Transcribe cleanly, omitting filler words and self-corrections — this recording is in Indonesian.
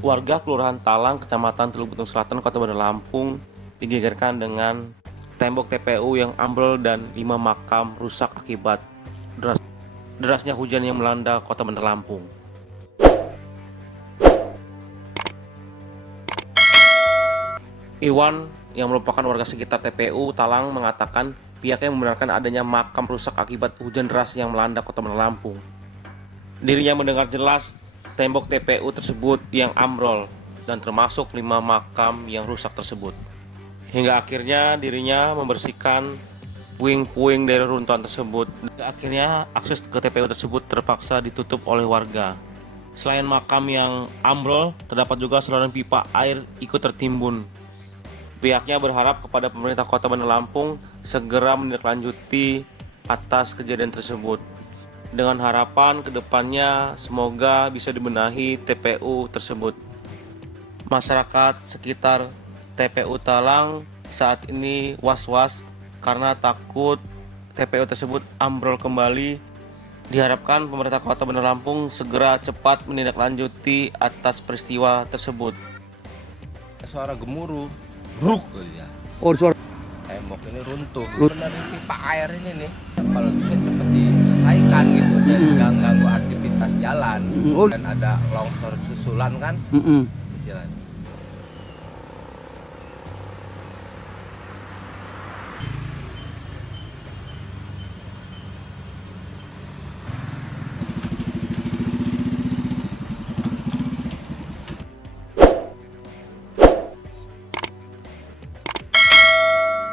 Warga Kelurahan Talang, Kecamatan Teluk Betung Selatan, Kota Bandar Lampung digegerkan dengan tembok TPU yang ambrol dan 5 makam rusak akibat derasnya hujan yang melanda Kota Bandar Lampung. Iwan yang merupakan warga sekitar TPU Talang mengatakan pihaknya membenarkan adanya makam rusak akibat hujan deras yang melanda Kota Bandar Lampung. Dirinya mendengar jelas tembok TPU tersebut yang ambrol dan termasuk 5 makam yang rusak tersebut. Hingga akhirnya dirinya membersihkan puing-puing dari runtuhan tersebut. Akhirnya akses ke TPU tersebut terpaksa ditutup oleh warga. Selain makam yang ambrol, terdapat juga saluran pipa air ikut tertimbun. Pihaknya berharap kepada pemerintah Kota Bandar Lampung segera menindaklanjuti atas kejadian tersebut. Dengan harapan kedepannya semoga bisa dibenahi TPU tersebut. Masyarakat sekitar TPU Talang saat ini was-was karena takut TPU tersebut ambrol kembali. Diharapkan pemerintah Kota Bandar Lampung segera cepat menindaklanjuti atas peristiwa tersebut. Suara gemuruh, bruk ya. Oh, suara. Tembok ini runtuh. Sebenarnya pipa air ini nih, kalau bisa cepat diselesaikan gitu dan nggak ganggu aktivitas jalan. Dan ada longsor susulan kan, istilahnya.